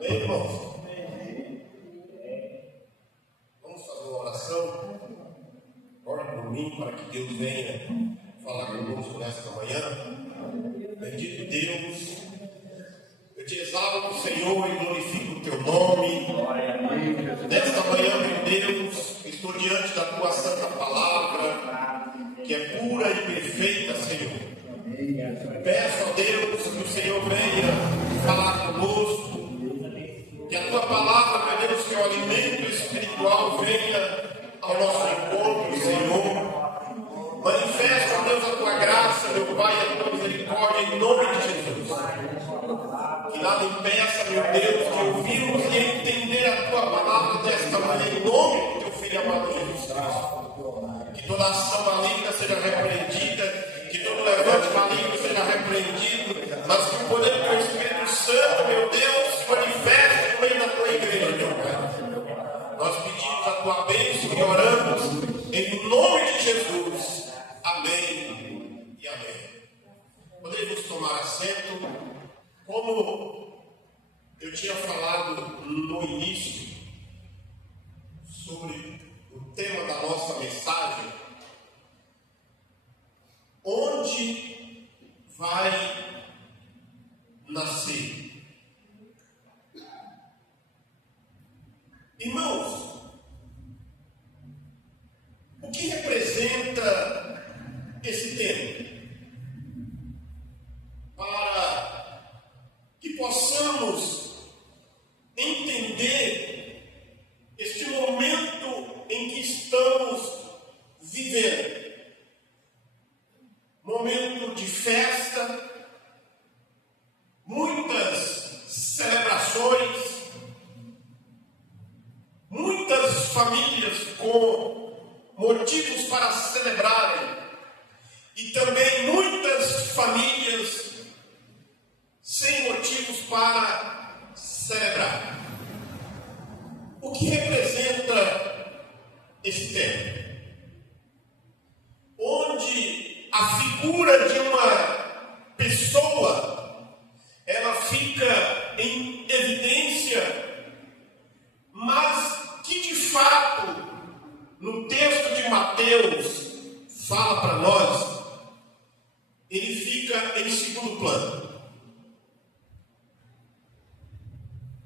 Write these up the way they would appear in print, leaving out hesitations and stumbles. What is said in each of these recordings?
Bem, irmãos, vamos fazer uma oração. Ora por mim, para que Deus venha falar conosco nesta manhã. Bendito Deus, eu te exalto, Senhor, e glorifico o teu nome. Nesta manhã, meu Deus, estou diante da tua santa palavra, que é pura e perfeita, Senhor. Peço a Deus que o Senhor venha falar conosco, que a tua palavra, meu Deus, que é o alimento espiritual, venha ao nosso encontro, Senhor. Manifesta, Deus, a tua graça, meu Pai, a tua misericórdia, em nome de Jesus. Que nada impeça, meu Deus, de ouvirmos e entender a tua palavra desta manhã, em nome do teu Filho amado Jesus Cristo. Que toda ação maligna seja repreendida, que todo levante maligno seja repreendido, mas que o poder do teu Espírito Santo, meu Deus, se manifeste no meio da tua igreja, meu Pai. Nós pedimos a tua bênção e oramos em nome de Jesus. Amém e amém. Podemos tomar assento. Como eu tinha falado no início sobre o tema da nossa mensagem, onde vai nascer? Irmãos, o que representa esse tema? Para que possamos entender este momento em que estamos vivendo. Momento de festa, muitas celebrações, muitas famílias com motivos para celebrarem e também muitas famílias sem motivos para celebrar. O que representa esse tempo? Onde a figura de uma pessoa, ela fica em evidência, mas que de fato, no texto de Mateus, fala para nós, ele fica em segundo plano.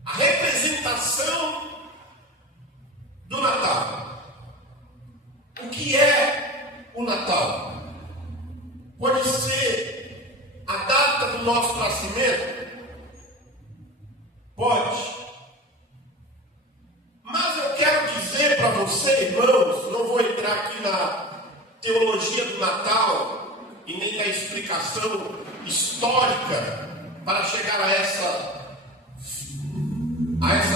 A representação do Natal. O que é o Natal? Pode ser a data do nosso nascimento? Pode. Mas eu quero dizer para você, irmãos, não vou entrar aqui na teologia do Natal e nem na explicação histórica para chegar a essa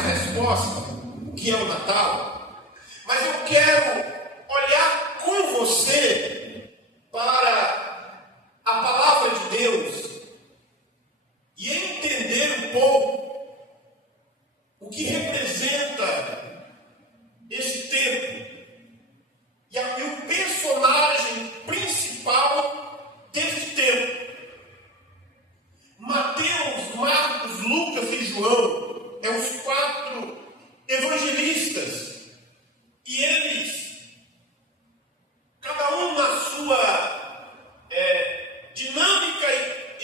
resposta, o que é o Natal. Mas eu quero olhar com você para a palavra de Deus e entender um pouco o que representa esse tempo e o personagem principal desse tempo. Mateus, Marcos, Lucas e João são os 4 evangelistas e eles, cada um na sua dinâmica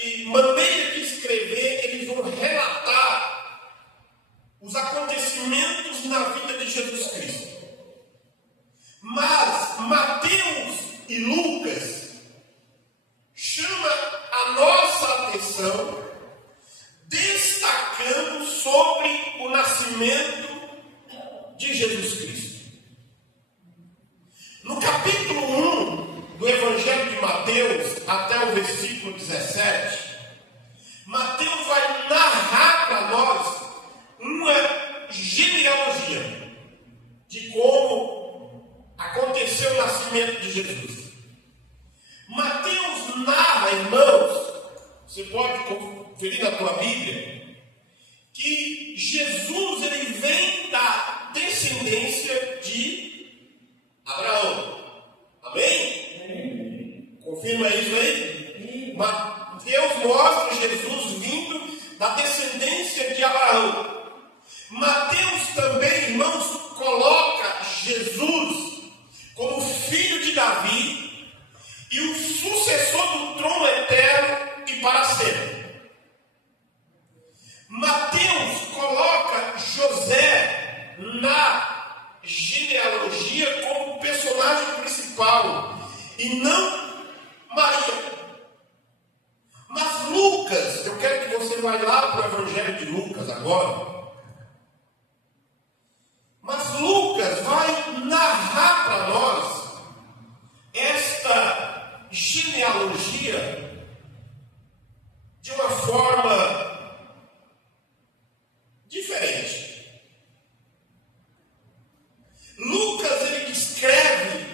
e maneira de escrever, eles vão relatar os acontecimentos na vida de Jesus Cristo. Mas Mateus e Lucas chama a nossa atenção destacando sobre o nascimento de Jesus Cristo. No capítulo 1 do Evangelho de Mateus, até o versículo 17, Mateus vai narrar para nós uma genealogia de como aconteceu o nascimento de Jesus. Mateus narra, irmãos, você pode conferir na tua Bíblia, que Jesus ele vem da descendência de Abraão. Amém? Confirma isso aí? Mateus mostra Jesus vindo da descendência de Abraão. Evangelho de Lucas agora. Mas Lucas vai narrar para nós esta genealogia de uma forma diferente. Lucas, ele descreve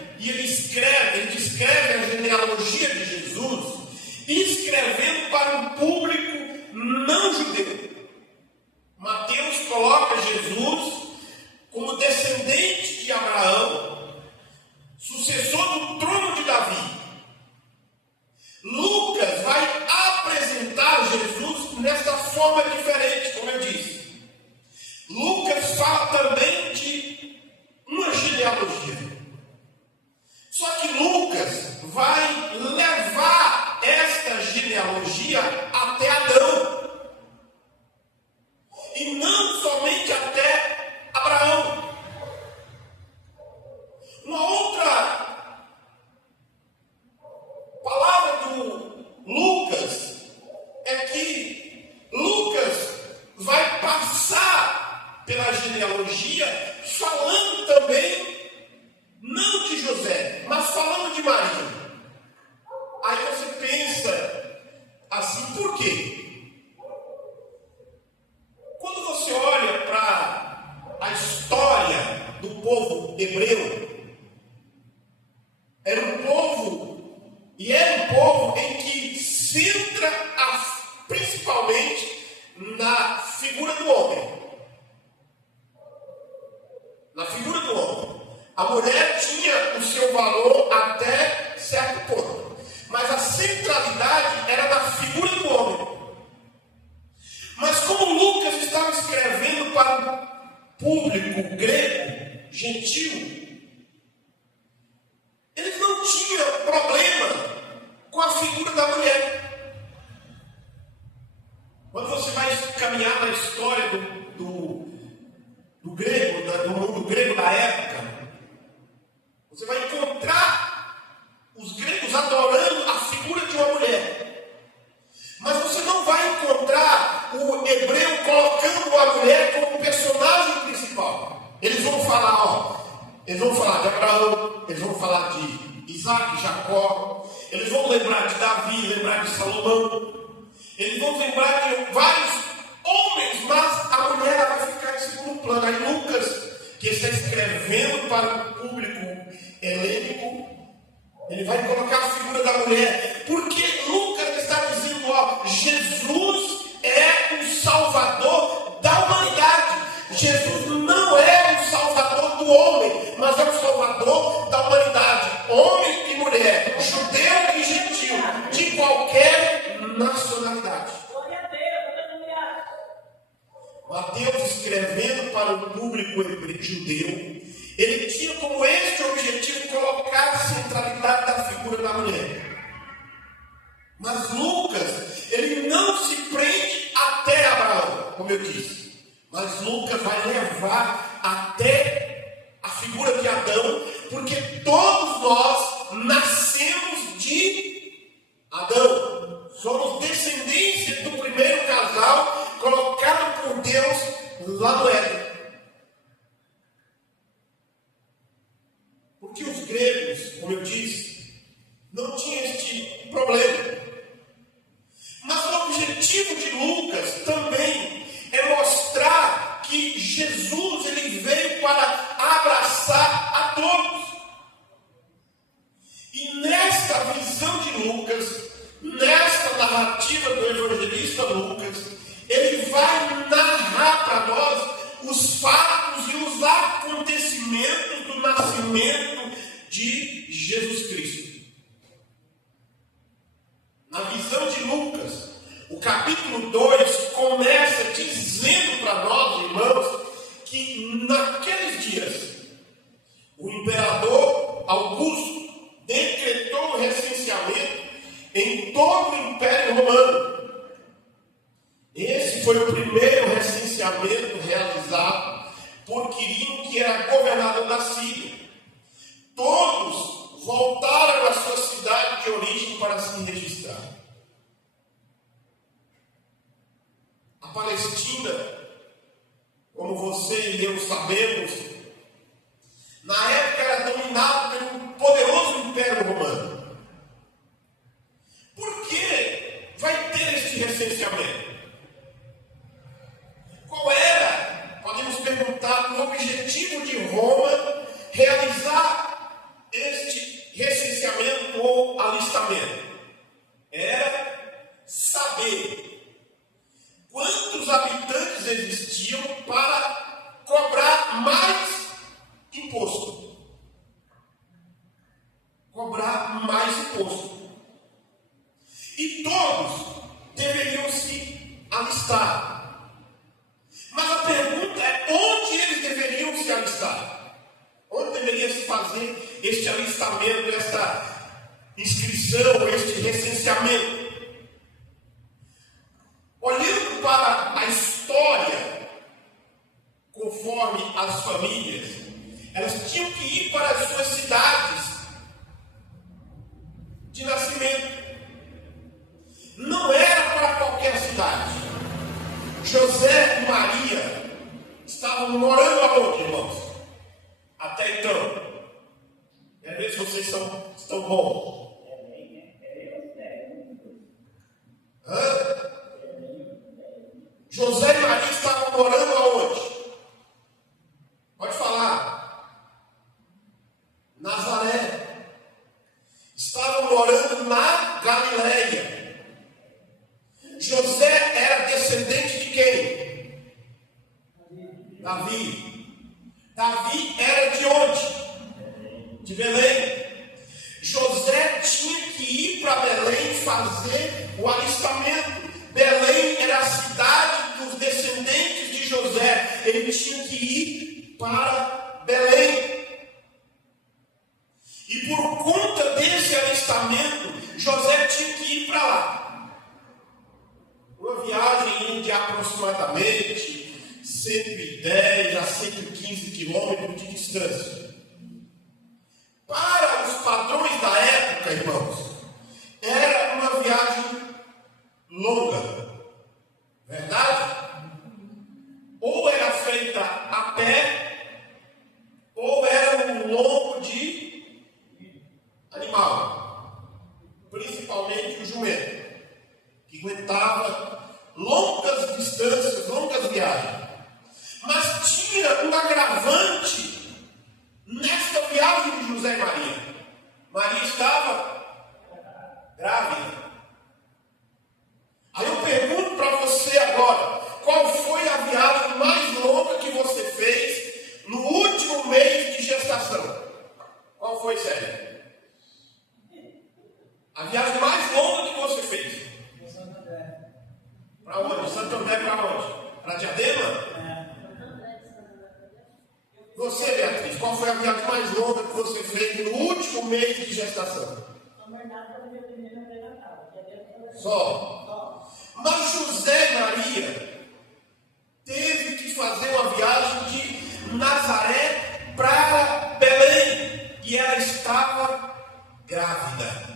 a genealogia de Jesus, escrevendo para um público não judeu. Mateus coloca Jesus como descendente de Abraão, sucessor do trono de Davi. Lucas vai apresentar Jesus nessa forma diferente, como eu disse. Lucas fala também de uma genealogia. Só que Lucas vai levar esta genealogia até Adão. E não somente até Abraão. Uma outra palavra do Lucas é que Lucas vai passar pela genealogia falando também não de José, mas falando de Maria. Aí você pensa assim, por quê? Quando você olha para a história do povo hebreu, era um povo em que centra principalmente na figura do homem. Na figura do homem. A mulher tinha o seu valor até certo ponto, mas a centralidade era na figura do homem. Mas como Lucas estava escrevendo para um público grego, gentil, eles não tinham problema com a figura da mulher. Quando você vai caminhar na história do grego, do mundo grego da época, você vai encontrar os gregos adorando a figura de uma mulher. Mas você não vai encontrar o hebreu colocando a mulher como personagem principal. Eles vão falar, eles vão falar de Abraão, eles vão falar de Isaac, Jacó, eles vão lembrar de Davi, lembrar de Salomão, eles vão lembrar de vários homens, mas a mulher vai ficar em segundo plano. Aí Lucas, que está escrevendo para o público helênico, ele vai colocar a figura da mulher, porque Lucas está dizendo, Jesus é o Salvador da humanidade. Jesus não é o Salvador do homem, mas é o Salvador da humanidade, homem e mulher, judeu e gentil, de qualquer nacionalidade. Mateus, escrevendo para o público judeu, ele tinha como este objetivo colocar a centralidade da figura da mulher. Mas Lucas, ele não se prende até Abraão, como eu disse. Mas Lucas vai levar até a figura de Adão, porque todos nós nascemos de Adão. Somos descendência do primeiro casal colocado por Deus lá no Éden. Porque os gregos, como eu disse, não tinham este problema. Mas o objetivo de Lucas também é mostrar que Jesus ele veio para abraçar a todos. E nesta visão de Lucas, nesta narrativa do evangelista Lucas, ele vai narrar para nós os fatos e os acontecimentos do nascimento de Jesus Cristo. Na visão de Lucas, o capítulo 2 começa dizendo para nós, irmãos, que naqueles dias o imperador Augusto decretou o recenseamento em todo o Império Romano. Esse foi o primeiro recenseamento realizado por Quirino, que era governador da Síria. Todos voltaram à sua cidade de origem para se registrar. A Palestina Palestina, como você e eu sabemos, na época era dominado pelo poderoso Império Romano. Por que vai ter este recenseamento? Qual era, podemos perguntar, o objetivo de Roma realizar este recenseamento ou alistamento? Era saber quantos habitantes existiam para cobrar mais imposto. Cobrar mais imposto. E todos deveriam se alistar. Mas a pergunta é: onde eles deveriam se alistar? Onde deveria se fazer este alistamento, esta inscrição, este recenseamento? Olhando para a história, conforme as famílias, elas tinham que ir para as suas cidades de nascimento. Não era para qualquer cidade. José e Maria estavam morando aonde, irmãos? Até então. Quero ver se vocês estão bons. José e Maria estavam morando aonde? Pode falar. Nazaré. Estavam morando na Galileia. José era descendente de quem? Davi. Davi era de onde? De Belém. José tinha que ir para Belém fazer o alistamento. Belém era a cidade dos descendentes de José. Ele tinha que ir para Belém. E por conta desse alistamento, José tinha que ir para lá. Uma viagem de aproximadamente 110 a 115 quilômetros de distância. Para os padrões da época, irmãos, era uma viagem longa. Verdade? Ou era feita a pé, ou era um lombo de animal. Principalmente o jumento, que aguentava longas distâncias, longas viagens. Mas tinha um agravante nesta viagem de José e Maria. Maria estava grávida. Aí eu pergunto para você agora: qual foi a viagem mais longa que você fez no último mês de gestação? Qual foi, Sérgio? A viagem mais longa que você fez? Para onde? Santo André para onde? Para Diadema? Você, Beatriz, qual foi a viagem mais longa que você fez no último mês de gestação? Só. Mas José e Maria teve que fazer uma viagem de Nazaré para Belém. E ela estava grávida.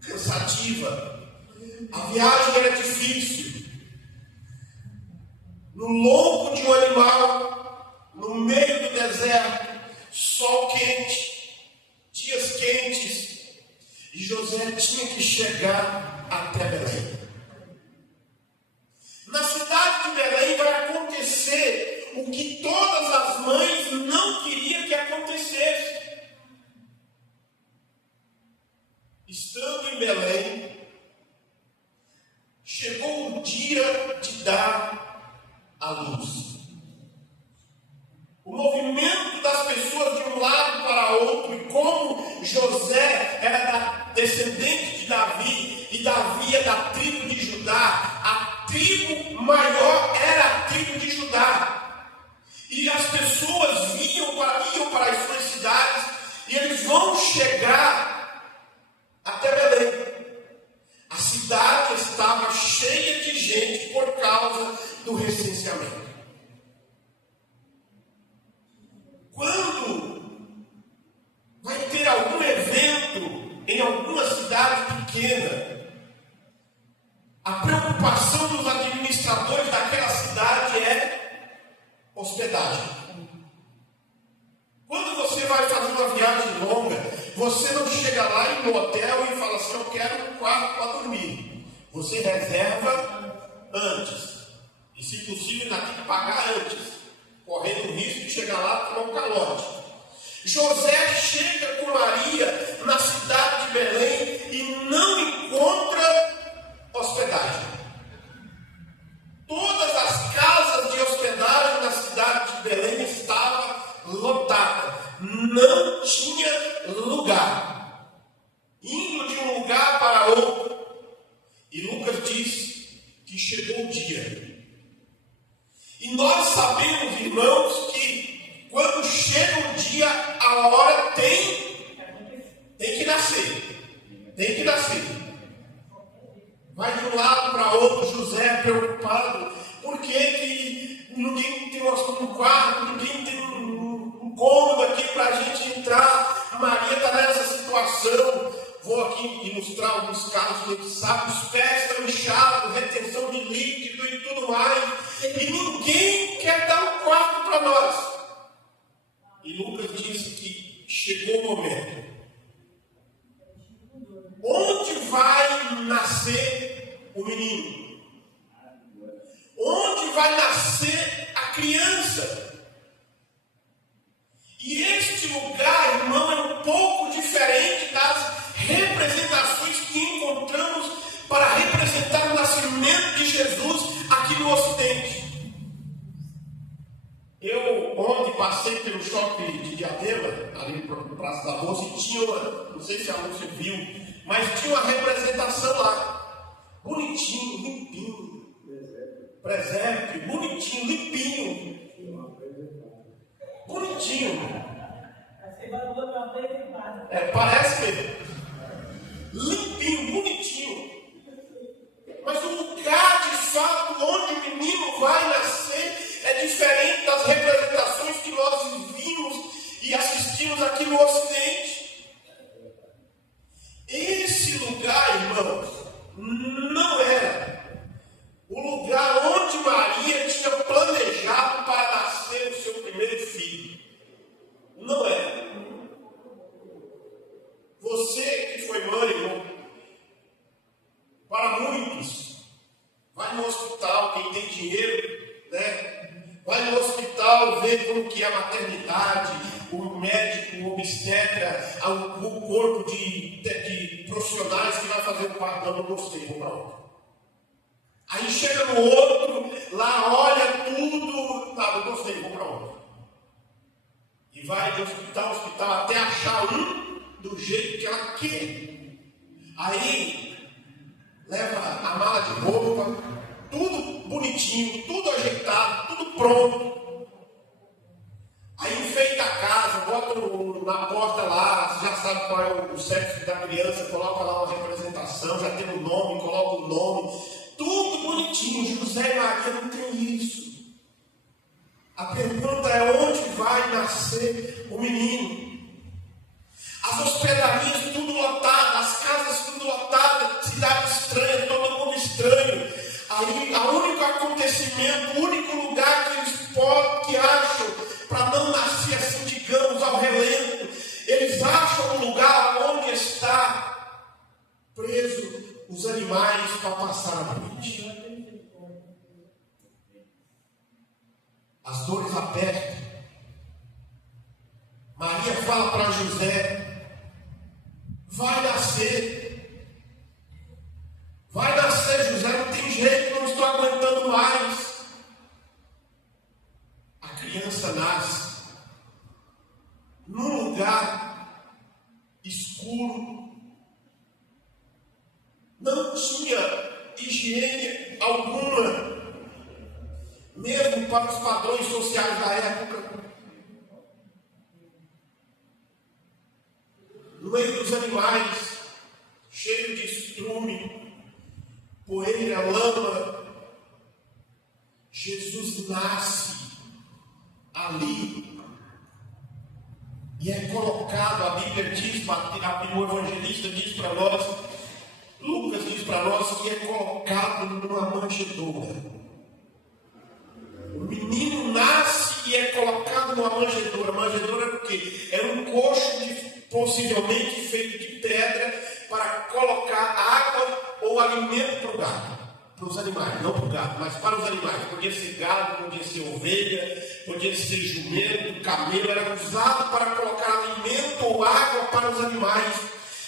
Cansativa. A viagem era difícil. No lombo de um animal, no meio do deserto, sol quente, dias quentes. E José tinha que chegar até Belém. Na cidade de Belém vai acontecer o que todas as mães não queriam que acontecesse. Estando em Belém, chegou o dia de dar a luz. O movimento das pessoas de um lado para outro, e como José era descendente de Davi, e Davi é da tribo de Judá, a tribo maior era a tribo de Judá. E as pessoas iam para as suas cidades, e eles vão chegar até Belém. A cidade estava cheia de gente por causa do recenseamento. Quando vai ter algum evento em alguma cidade pequena, a preocupação dos administradores você reserva antes. E se possível, ainda tem que pagar antes, correndo o risco de chegar lá e tomar um calote. José chega com Maria na cidade de Belém e não encontra hospedagem. Todas as casas de hospedagem na cidade de Belém estavam lotadas. Não tinha lugar. Indo de um lugar para outro. E Lucas diz que chegou o dia. E nós sabemos, irmãos, que quando chega o dia, a hora tem que nascer. Tem que nascer. Vai de um lado para outro, José preocupado. Por que ninguém tem um quarto, ninguém tem um cômodo aqui para a gente entrar? Maria está nessa situação. Vou aqui ilustrar alguns casos que a gente sabe. Os pés estão inchados, retenção de líquido e tudo mais. E ninguém quer dar um quarto para nós. E Lucas disse que chegou o momento. Onde vai nascer o menino? Onde vai nascer a criança? E este lugar, irmão, é um pouco diferente das representações que encontramos para representar o nascimento de Jesus aqui no Ocidente. Eu ontem passei pelo shopping de Diadema, ali no Praça da Bolsa, e tinha não sei se a Lúcia viu, mas tinha uma representação lá. Bonitinho, limpinho. Presépio, bonitinho, limpinho. Bonitinho. Parece mesmo. Limpinho, bonitinho. Mas o lugar de fato onde o menino vai nascer é diferente das representações que nós vimos e assistimos aqui no Ocidente. Esse lugar, irmãos, não era o lugar onde Maria tinha planejado para nascer o seu primeiro filho. Não era. Você que foi mãe, irmão, para muitos, vai no hospital, quem tem dinheiro, né? Vai no hospital ver como que é a maternidade, o médico, o obstetra, o corpo de profissionais que vai fazer o parto. Não gostei, vou para outro. Aí chega no outro, lá olha tudo, tá, não gostei, vou para outro. E vai de hospital até achar do jeito que ela quer. Aí leva a mala de roupa, tudo bonitinho, tudo ajeitado, tudo pronto. Aí enfeita a casa, bota na porta lá, você já sabe qual é o sexo da criança, coloca lá uma representação, já tem o nome, coloca o nome, tudo bonitinho. José e Maria não tem isso. A pergunta é: onde vai nascer o menino? As hospedarias tudo lotadas, as casas tudo lotadas, cidade estranha, todo mundo estranho. Aí, o único acontecimento, o único lugar que eles acham para não nascer assim, digamos, ao relento, eles acham um lugar onde está preso os animais para passar a noite. As dores apertam. Maria fala para José: vai nascer, José, não tem jeito, não estou aguentando mais. A criança nasce num lugar escuro, não tinha higiene alguma, mesmo para os padrões sociais da época. No meio dos animais, cheio de estrume, poeira, lama, Jesus nasce ali e é colocado. A Bíblia diz, o evangelista diz para nós, Lucas diz para nós, que é colocado numa manjedoura. O menino nasce e é colocado numa manjedoura. Manjedoura é o quê? É um coxo possivelmente feito de pedra para colocar água ou alimento para o gado. mas para os animais. Podia ser gado, podia ser ovelha, podia ser jumento, camelo, era usado para colocar alimento ou água para os animais.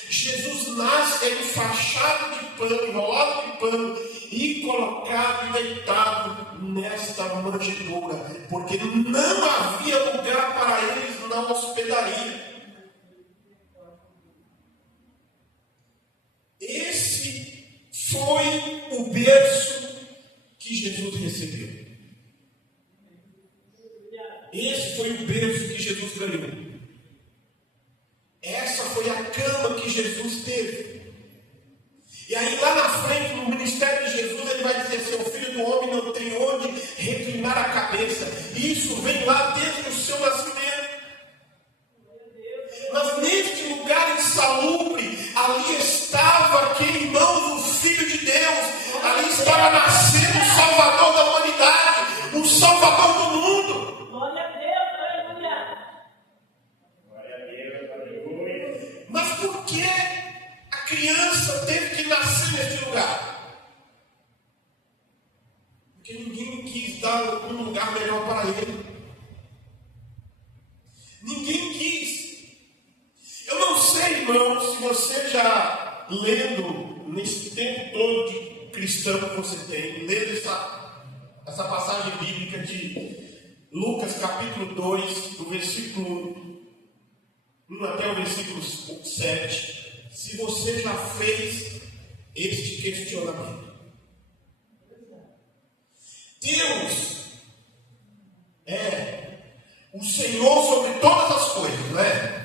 Jesus nasce enfaixado de pano, enrolado de pano e colocado e deitado nesta manjedoura, porque não havia lugar para eles na hospedaria. Esse foi o berço que Jesus recebeu. Esse foi o berço que Jesus ganhou. Essa foi a cama que Jesus teve. E aí lá na frente, no ministério de Jesus, ele vai dizer assim: o Filho do Homem não tem onde reclinar a cabeça. Isso vem lá desde o seu nascimento. Mas neste lugar insalubre, ali estava, que irmãos, o Filho de Deus. Ali estava nascendo o Salvador da humanidade, o Salvador do mundo. Glória a Deus, aleluia. Glória a Deus, aleluia. Mas por que a criança teve que nascer neste lugar? Porque ninguém quis dar um lugar melhor para ele. Ninguém quis. Eu não sei, irmão, se você já lendo nesse tempo todo de cristão que você tem, lendo essa passagem bíblica de Lucas capítulo 2, do versículo 1 até o versículo 7, se você já fez este questionamento. Deus é o Senhor sobre todas as coisas, não é?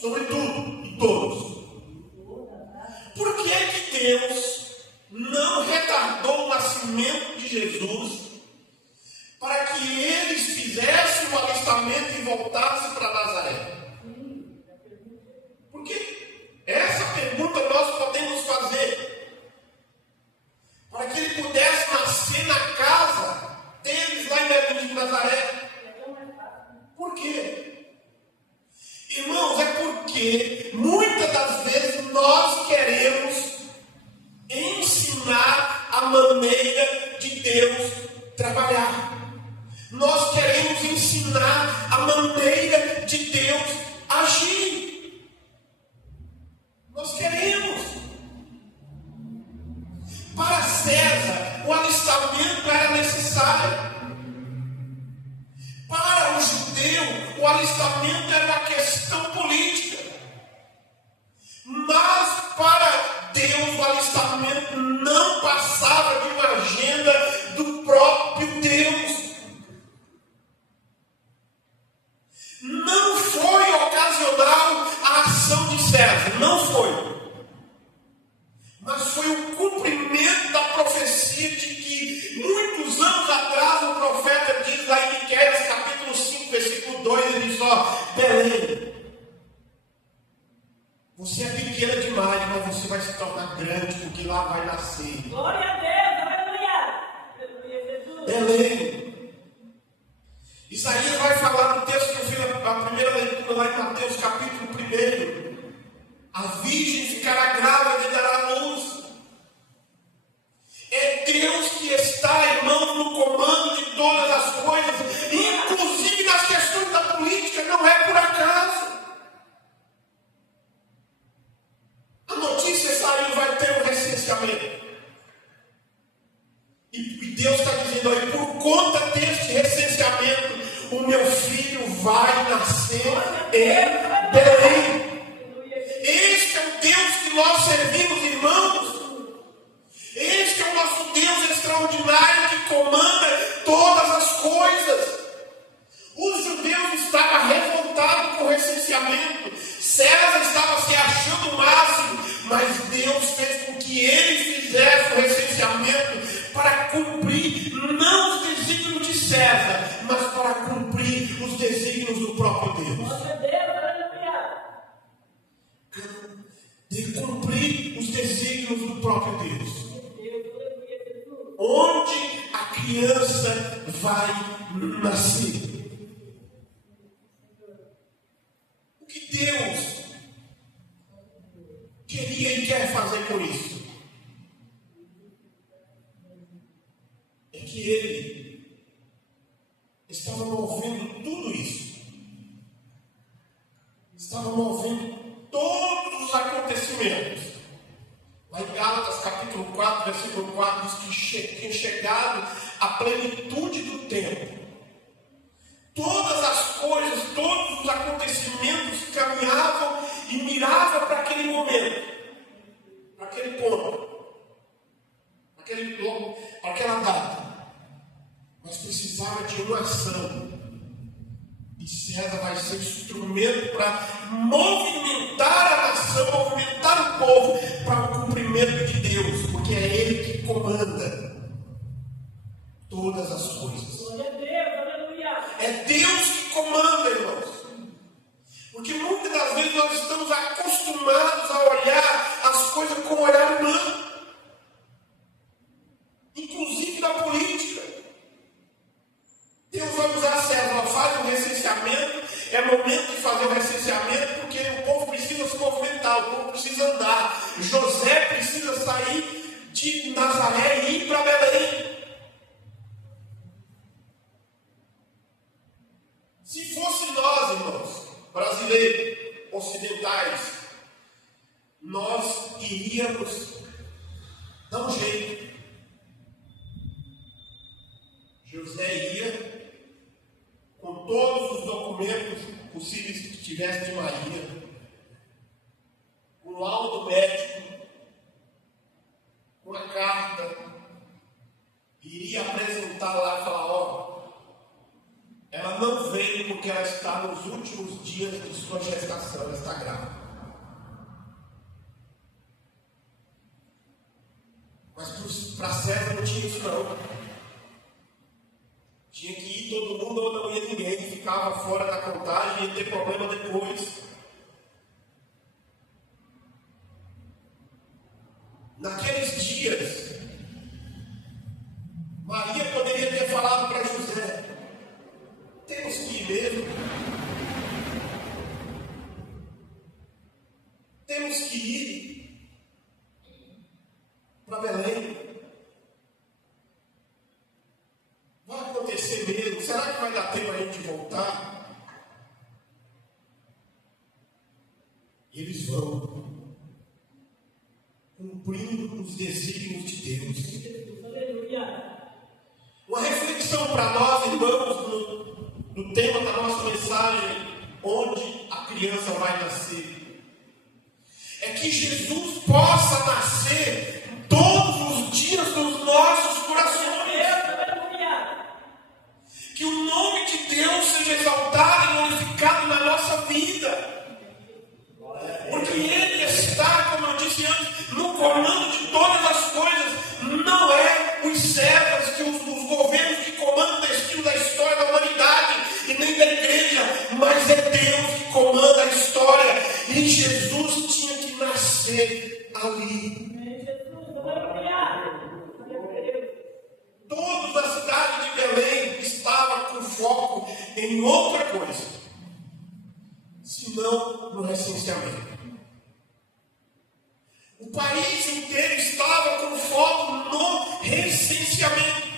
Sobre tudo e todos. Por que é que Deus não retardou o nascimento de Jesus para que eles fizessem o alistamento e voltassem para Nazaré? Porque essa pergunta nós podemos fazer. Para que ele pudesse nascer na casa deles lá em Belém de Nazaré. Por quê? Irmãos, é porque muitas das vezes nós queremos ensinar a maneira de Deus trabalhar. Nós queremos ensinar a maneira de Deus agir. Nós queremos. Para César, o alistamento era necessário. Para o judeu, o alistamento era uma questão política. Mas para Deus, o alistamento não passava de uma agenda do próprio Deus. Não foi ocasional a ação de César, não foi. Mas foi o cumprimento da profecia de que muitos anos atrás o profeta diz lá em Miqueias capítulo 5, versículo 2, ele diz: ó, Belém, você é pequena demais, mas você vai se tornar grande, porque lá vai nascer. Glória a Deus, aleluia. Aleluia, Jesus. Belém. Isaías vai falar no texto que eu fiz a primeira leitura lá em Mateus capítulo 1. A virgem ficará grávida e dará luz. É Deus que está, irmão, no comando de todas as coisas, inclusive nas questões da política, não é por acaso. A notícia saiu, vai ter um recenseamento. E Deus está dizendo aí, por conta deste recenseamento, o meu filho vai nascer em Belém. Este é o Deus que nós servimos, irmãos. Este é o nosso Deus extraordinário que comanda todas as coisas. Os judeus estavam revoltados com o recenseamento. César estava se achando o máximo, mas Deus fez com que ele fizesse o recenseamento para cumprir não os desígnios de César, mas para cumprir os desígnios do próprio Deus. Glória a Deus, aleluia. De cumprir os desígnios do próprio Deus. Deus, aleluia, Jesus. Onde a criança vai nascer. O que Deus queria e quer fazer com isso? que ele estava movendo tudo isso. Estava movendo todos os acontecimentos. Lá em Gálatas capítulo 4, versículo 4, diz que tinha chegado à plenitude do tempo. Todas as coisas, todos os acontecimentos caminhavam e miravam para aquele momento, para aquele ponto, para aquela data. Mas precisava de uma ação. E César vai ser instrumento para movimentar a nação, movimentar o povo para o cumprimento de Deus, porque é Ele que comanda todas as coisas. Glória a Deus, aleluia. É Deus que comanda, irmãos. Porque muitas das vezes nós estamos acostumados a olhar as coisas com o olhar humano, inclusive da política. Deus vai usar César, faz um recenseamento, é momento de fazer o recenseamento, porque o povo precisa se movimentar, o povo precisa andar. José precisa sair de Nazaré e ir para Belém. Se fosse nós, irmãos, brasileiros, ocidentais, nós iríamos dar um jeito. José ia com todos os documentos possíveis que tivesse de Maria, com o laudo médico, com a carta, iria apresentar lá e falar: ó, ela não veio porque ela está nos últimos dias de sua gestação, ela está grávida. Mas para César não tinha isso não. Tinha que ir todo mundo ou não ia ninguém, ficava fora da contagem e ia ter problema depois. Naqueles dias, Maria poderia ter falado para José: temos que ir mesmo. Temos que ir para Belém. Vai acontecer mesmo? Será que vai dar tempo a gente voltar? E eles vão, cumprindo os desígnios de Deus. Aleluia. Uma reflexão para nós, irmãos, no tema da nossa mensagem: onde a criança vai nascer. É que Jesus possa nascer todos os dias nos nossos corações. Que o nome de Deus seja exaltado e glorificado na nossa vida. Porque Ele está, como eu disse antes, no comando de todas as coisas. Não é os Césares, os governos que comandam o destino da história da humanidade e nem da igreja, mas é Deus que comanda a história. E Jesus tinha que nascer ali. Toda a cidade de Belém estava com foco em outra coisa, senão no recenseamento. O país inteiro estava com foco no recenseamento.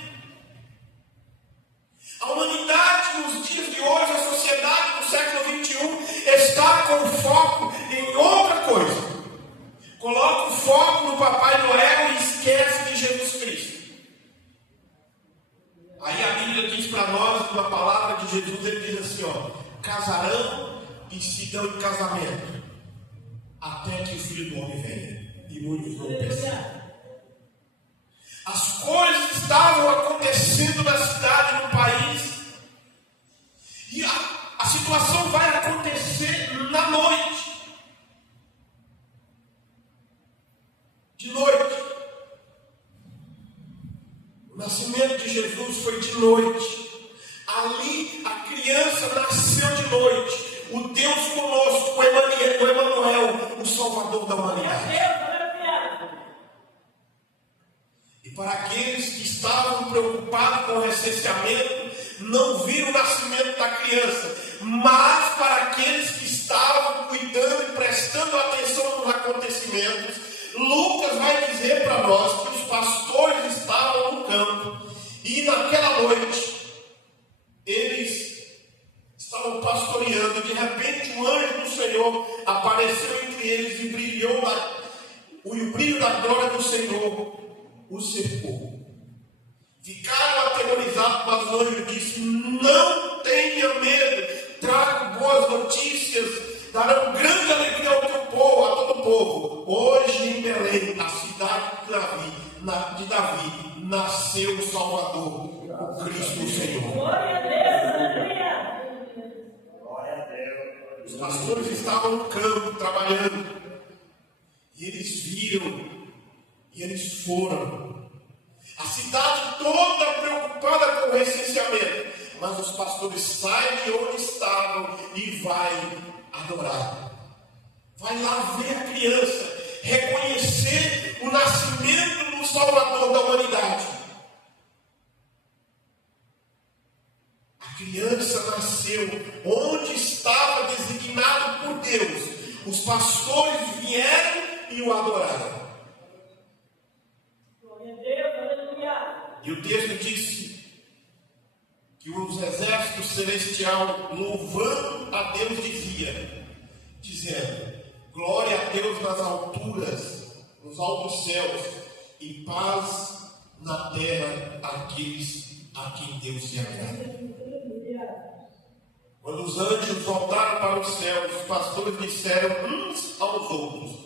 A humanidade nos dias de hoje, a sociedade do século XXI, está com foco em outra coisa. Coloca o foco no Papai Noel e esquece de Jesus Cristo. Aí a Bíblia diz para nós, uma palavra de Jesus, ele diz assim, ó: casarão e se dão em casamento, até que o Filho do Homem venha. E muitos não percebem. As coisas estavam acontecendo na cidade, no país, e a situação vai acontecer na noite. De noite. O nascimento de Jesus foi de noite. Ali a criança nasceu de noite. O Deus conosco, o Emanuel, o Salvador da humanidade. E para aqueles que estavam preocupados com o recenseamento, não viram o nascimento da criança. Mas para aqueles que estavam cuidando e prestando atenção nos acontecimentos, Lucas vai dizer para nós que os pastores estavam no campo E naquela noite, eles estavam pastoreando, e de repente um anjo do Senhor apareceu entre eles e o brilho da glória do Senhor os cercou. Ficaram aterrorizados, mas o anjo disse: não tenha medo, trago boas notícias, darão grande alegria ao teu povo, a todo o povo. Hoje em Belém, a cidade de Davi, nasceu o Salvador, o Cristo o Senhor. Glória a Deus, aleluia. Glória a Deus. Os pastores estavam no campo trabalhando, e eles viram, e eles foram. A cidade toda preocupada com o recenseamento, mas os pastores saem de onde estavam e vai adorar. Vai lá ver a criança, reconhecer o nascimento do Salvador da humanidade. A criança nasceu onde estava designado por Deus. Os pastores vieram e o adoraram. Glória a Deus, aleluia. E o texto disse que os exércitos celestiais, louvando a Deus, dizendo: glória a Deus nas alturas, nos altos céus, e paz na terra àqueles a quem Deus se agrada. Quando os anjos voltaram para os céus, os pastores disseram uns aos outros: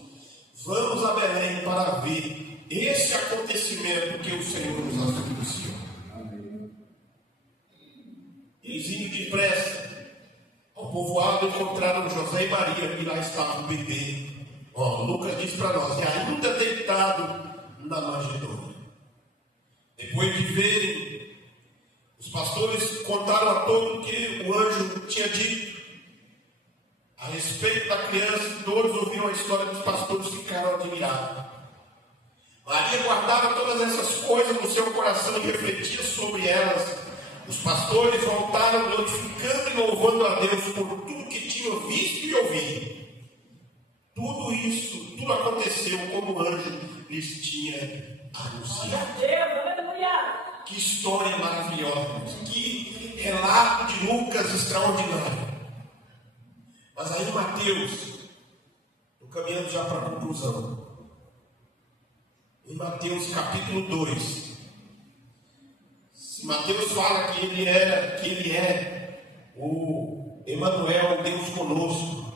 vamos a Belém para ver esse acontecimento que o Senhor nos anunciou. Eles indo depressa ao povoado, encontraram José e Maria, e lá estava o bebê. Lucas diz para nós: e ainda deitado na manjedoura. Depois de verem, os pastores contaram a todos o que o anjo tinha dito a respeito da criança, e todos ouviram a história dos pastores e ficaram admirados. Maria guardava todas essas coisas no seu coração e refletia sobre elas. Os pastores voltaram glorificando e louvando a Deus por tudo que tinham visto e ouvido. Tudo aconteceu como o anjo lhes tinha anunciado. Glória a Deus, aleluia. Que história maravilhosa, que relato de Lucas extraordinário. Mas aí Mateus, estou caminhando já para a conclusão. Em Mateus capítulo 2, Mateus fala que ele é o Emanuel, Deus conosco.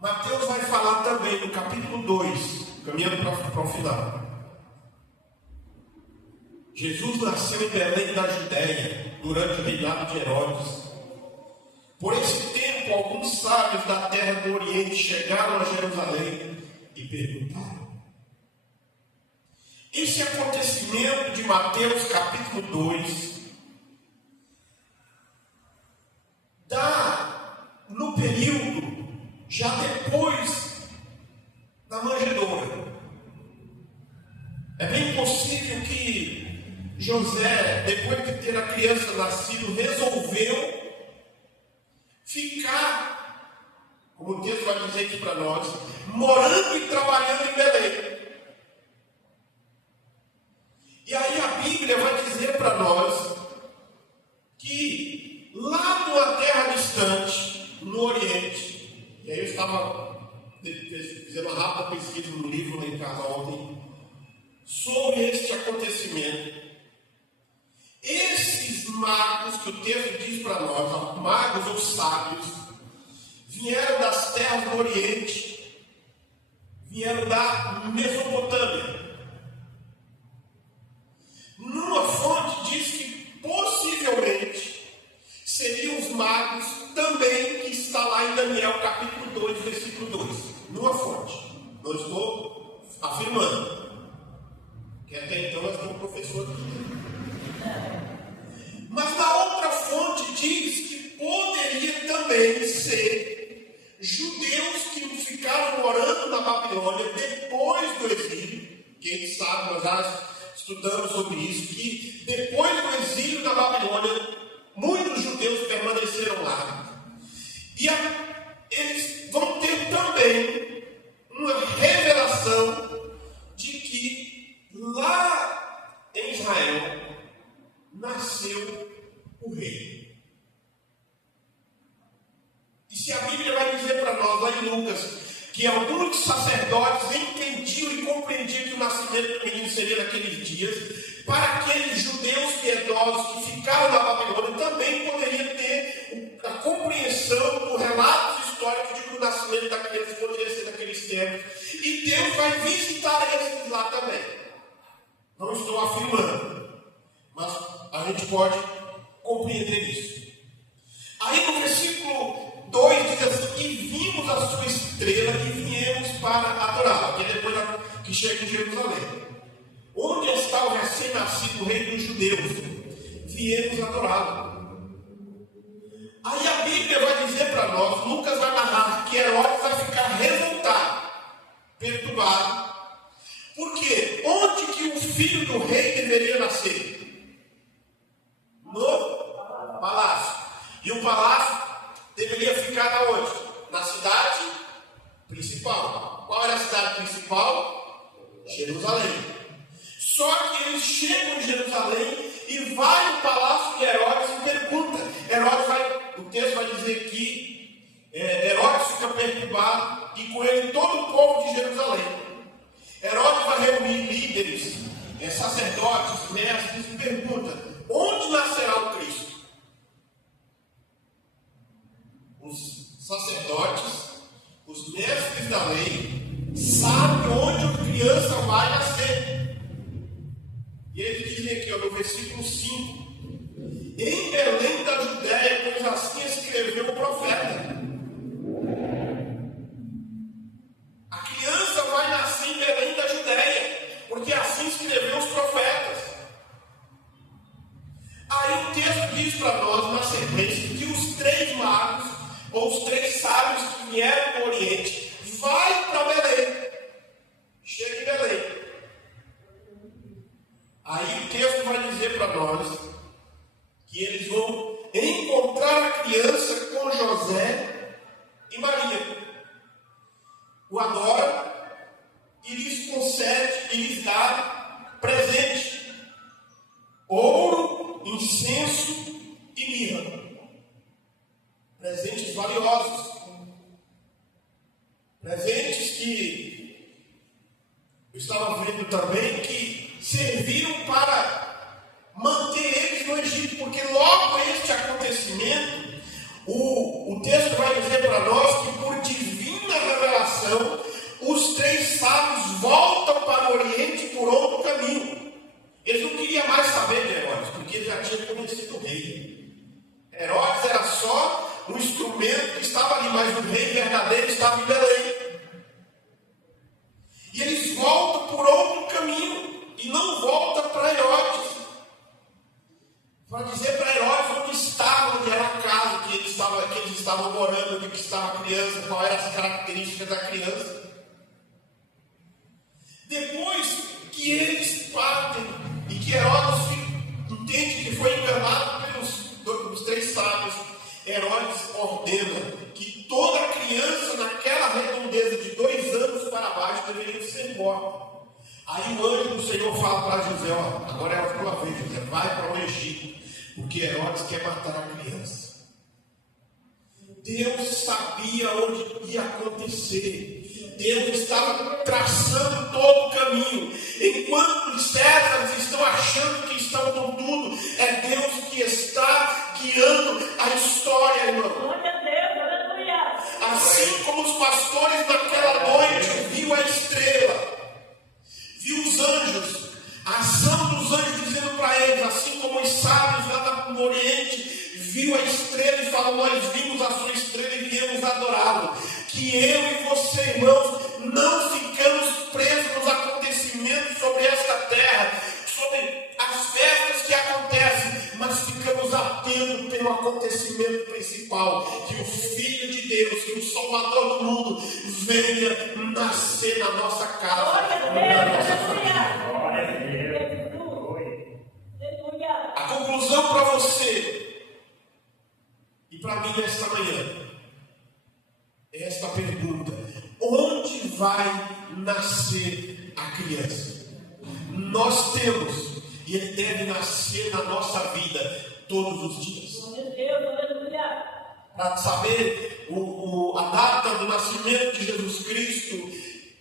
Mateus vai falar também no capítulo 2, caminhando para o final. Jesus nasceu em Belém da Judéia, durante o reinado de Herodes. Por esse tempo, alguns sábios da terra do Oriente chegaram a Jerusalém e perguntaram: esse acontecimento de Mateus capítulo 2 dá no período já depois da manjedoura. É bem possível que José, depois de ter a criança nascido, resolveu ficar, como o texto vai dizer aqui para nós, morando e trabalhando em Belém. E aí a Bíblia vai dizer para nós que lá numa terra distante, no Oriente, e aí eu estava fazendo uma rápida pesquisa no livro lá em casa ontem, sobre este acontecimento. Esses magos que o texto diz para nós, magos ou sábios, vieram das terras do Oriente, vieram da Mesopotâmia. Numa fonte diz que possivelmente seriam os magos também que está lá em Daniel capítulo 2, versículo 2. Numa fonte. Não estou afirmando. Que até então nós temos professores. Mas na outra fonte diz que poderia também ser judeus que ficaram morando na Babilônia depois do exílio. Quem sabe, nós já estudamos sobre isso, que depois do exílio da Babilônia, muitos judeus permaneceram lá. E eles vão ter também uma revelação de que lá em Israel nasceu o rei. E se a Bíblia vai dizer para nós, lá em Lucas, que alguns sacerdotes entendiam e compreendiam que o nascimento do menino seria naqueles dias, para aqueles judeus piedosos que ficaram na Babilônia também poderiam ter a compreensão do relato histórico de que o nascimento da criança poderia ser naqueles tempos. E Deus vai visitar esses lá também. Não estou afirmando, mas a gente pode compreender isso. Aí no versículo 2 diz assim: e vimos a sua estrela e viemos para adorá-la. Que é depois que chega em Jerusalém. Onde está o recém-nascido rei dos judeus? Viemos adorá-lo. Aí a Bíblia vai dizer para nós, Lucas vai narrar que Herodes vai ficar revoltado, perturbado. Porque onde que o filho do rei deveria nascer? No palácio. E o palácio deveria ficar aonde? Na cidade principal. Qual era a cidade principal? Jerusalém. Só que eles chegam em Jerusalém e vai no palácio de Herodes e pergunta. O texto vai dizer que Herodes fica perturbado e com ele todo o povo de Jerusalém. Herodes vai reunir líderes, sacerdotes, mestres e pergunta: onde nascerá o Cristo? Os sacerdotes, os mestres da lei, sabem onde a criança vai nascer. E eles dizem aqui, no versículo 5: em Belém da Judéia, pois assim escreveu o profeta. A criança vai nascer em Belém da Judéia, porque assim escreveu os profetas. Aí o texto diz para nós, na sequência, que os 3 magos, ou os 3 sábios que vieram do Oriente, vai para Belém. Chega em Belém. Aí o texto vai dizer para nós que eles vão encontrar a criança com José e Maria. O adora e lhes concede e lhes dá presente: ouro, incenso e mirra. Presentes valiosos. Presentes que eu estava vendo também que serviram para manter eles no Egito, porque logo este acontecimento, o texto vai dizer para nós que por divina revelação, os 3 sábios voltam para o Oriente por outro caminho. Eles não queriam mais saber de Herodes, porque eles já tinham conhecido o rei. Herodes era só um instrumento que estava ali, mas o rei verdadeiro estava em Belém. E eles voltam por outro caminho e não voltam para Herodes. Para dizer para Herodes onde estava, onde era a casa que eles estavam morando, onde que estava a criança, quais eram as características da criança. Depois que eles partem e que Herodes entende que foi enganado pelos 3 sábios, Herodes ordena que toda criança naquela redondeza de 2 anos para baixo deveria ser morta. Aí o anjo do Senhor fala para José: agora é a tua vez, José, vai para o Egito, porque Herodes quer matar a criança. Deus sabia onde ia acontecer. Deus estava traçando todo o caminho. Enquanto os Césares estão achando que estão com tudo, é Deus que está guiando a história, irmão. Glória a Deus, aleluia. Assim como os pastores naquela noite viu a estrela, viu os anjos, a ação dos anjos dizendo para eles, assim como os sábios lá no Oriente viu a estrela e falou: nós vimos a sua estrela e viemos adorá-lo. Que eu e você, irmãos, não ficamos presos nos acontecimentos sobre esta terra, sobre as festas que acontecem, mas ficamos atentos pelo acontecimento principal: que o Filho de Deus, que o Salvador do mundo, venha nascer na nossa casa. Glória a Deus, aleluia. Glória a Deus. Aleluia. A conclusão para você e para mim nesta manhã é esta pergunta: onde vai nascer a criança? Nós temos e ele deve nascer na nossa vida todos os dias. Glória a Deus, aleluia. Para saber a data do nascimento de Jesus Cristo,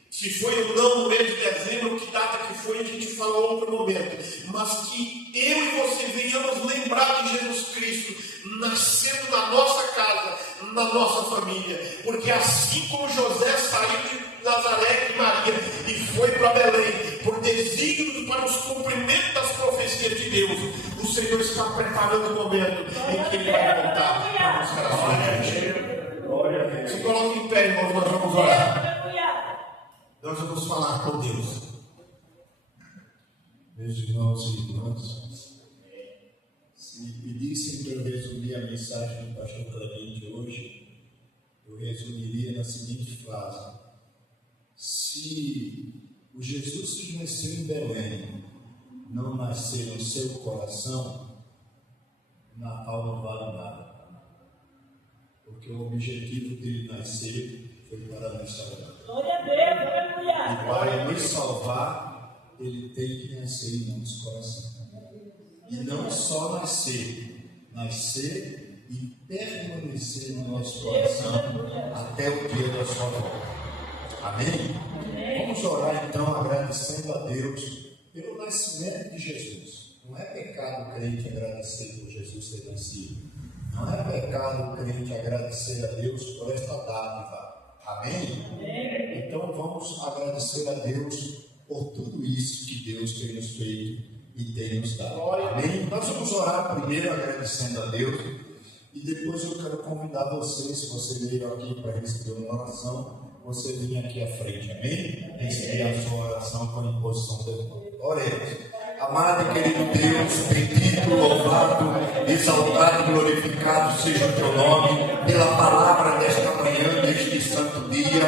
se foi ou não no mês de dezembro, que data que foi, a gente fala em outro momento. Mas que eu e você venhamos lembrar de Jesus Cristo nascendo na nossa casa, na nossa família. Porque assim como José saiu de Nazaré e Maria e foi para Belém, por desígnios para os cumprimentos das profecias de Deus, o Senhor está preparando o momento em que Ele vai voltar para buscar a sua gente. Glória a Deus. Se coloque em pé, irmãos, nós vamos orar. Aleluia. Nós vamos falar com Deus. Meus irmãos e irmãs, se me pedissem para eu resumir a mensagem do pastor Clemente hoje, eu resumiria na seguinte frase: se o Jesus que nasceu em Belém não nascer no seu coração, o Natal não vale nada, porque o objetivo dele nascer foi para nos salvar. Glória a Deus, aleluia. E para nos salvar, ele tem que nascer em nosso coração. E não só nascer e permanecer no nosso coração até o dia da sua volta. Amém? Vamos orar então agradecendo a Deus pelo nascimento de Jesus. Não é pecado o crente agradecer por Jesus ter nascido. Não é pecado o crente agradecer a Deus por esta dádiva. Amém? Então vamos agradecer a Deus por tudo isso que Deus tem nos feito e tem nos dado. Amém? Nós vamos orar primeiro agradecendo a Deus e depois eu quero convidar você, se você veio aqui para receber uma oração, você vem aqui à frente. Amém? Receber a sua oração com a imposição das mãos. Oremos. Amado e querido Deus, bendito, louvado, exaltado e glorificado seja o teu nome pela palavra desta manhã, deste santo dia,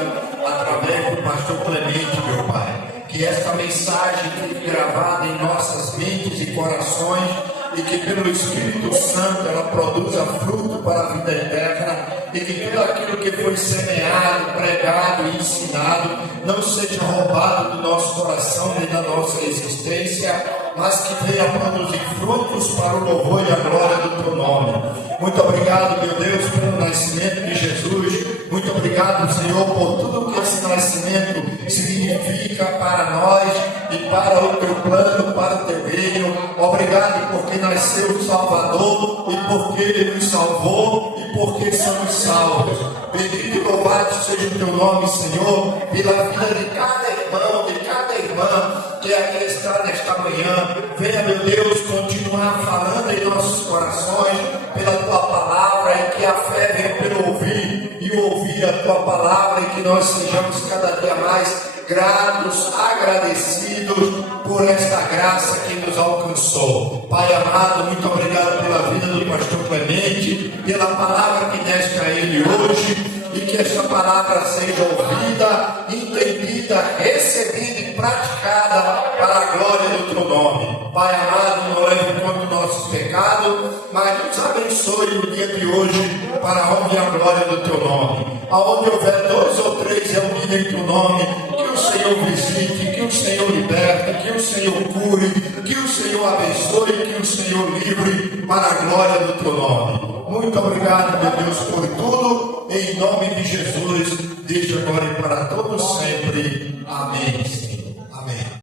através do pastor Clemente, meu Pai. Que esta mensagem fique gravada em nossas mentes e corações e que pelo Espírito Santo ela produza fruto para a vida eterna e que tudo aquilo que foi semeado, pregado e ensinado não seja roubado do nosso coração nem da nossa existência, mas que venha produzir frutos para o louvor e a glória do teu nome. Muito obrigado, meu Deus, pelo nascimento de Jesus. Muito obrigado, Senhor, por tudo que esse nascimento significa para nós e para o teu plano, para o teu reino. Obrigado porque nasceu o Salvador e porque Ele nos salvou e porque somos salvos. Bendito e louvado seja o teu nome, Senhor, pela vida de cada irmão, de cada irmã que aqui está nesta manhã. Venha, meu Deus, continuar falando em nossos corações pela tua palavra e que a fé venha pelo ouvir e ouvir a tua palavra e que nós sejamos cada dia mais gratos, agradecidos por esta graça que nos alcançou. Pai amado, muito obrigado pela vida do pastor Clemente, pela palavra que deste a ele hoje, e que esta palavra seja ouvida, entendida, recebida e praticada para a glória do teu nome. Pai amado, não leve em conta o nosso pecado, mas nos abençoe no dia de hoje para a honra e a glória do teu nome. Aonde houver 2 ou 3 reunidos em teu nome, que o Senhor visite, que o Senhor liberte, que o Senhor cure, que o Senhor abençoe, que o Senhor livre para a glória do teu nome. Muito obrigado, meu Deus, por tudo, em nome de Jesus, desde agora e para todos sempre. Amém.